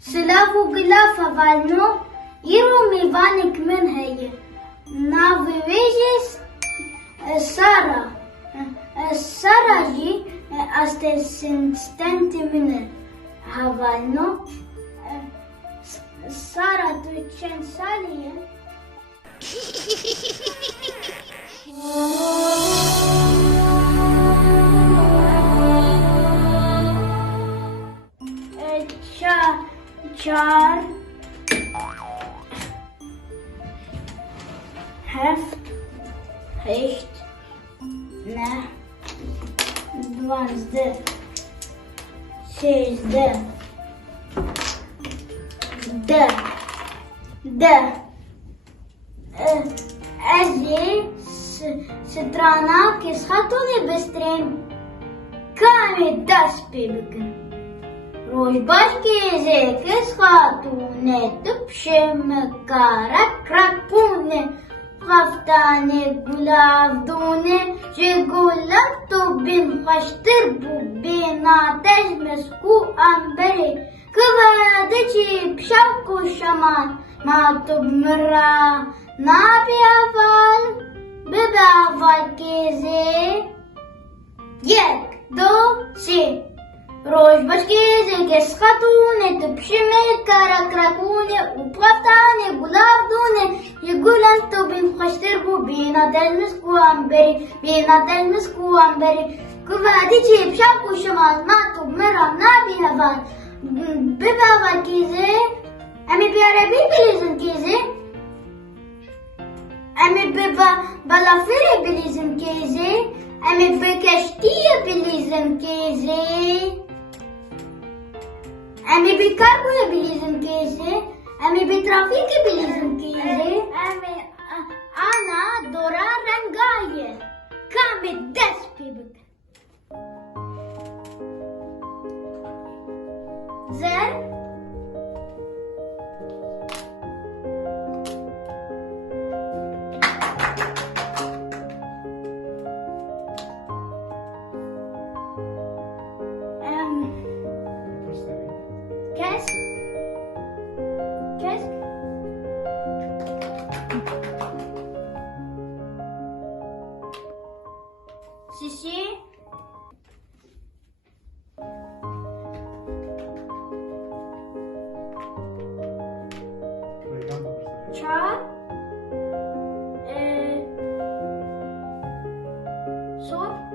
Славу глафа вально, иру ми ваник мен хeye. Навивежес Sara. Sara ji asistenti mine havalno. Sara tu çen saliye. Çar heft hecht ne dvanzde sejde de ezi strana kes hatuni bestrem kame das bebekın. Rojbaş geze kes hatune tıpşem kara krakune haftane gulavdune je gulav tu bin haştır bu bin ateş mesku amberi kıvada çip şavku şaman matub mırra nabiyaval bebaval geze yek do si Rojbaş geze kes hatune tıpşeme kara krakune upaftane gulavdune Yegulan to bin haştır bu bina telmis kuamberi bina telmis kuamberi kuvadi çip şap kuşamaz matub meram nabi haval bebaval kize Ami bir Arabi bilizin kize Ami beba balafiri bilizin kize Ami bekeştiye bilizin kize Ami bir kargoya bilizin kize Ami bir trafik bilizin kize Ami ana dora rengaye Kame despibik Zer Kes Kes Sisi Çar Sor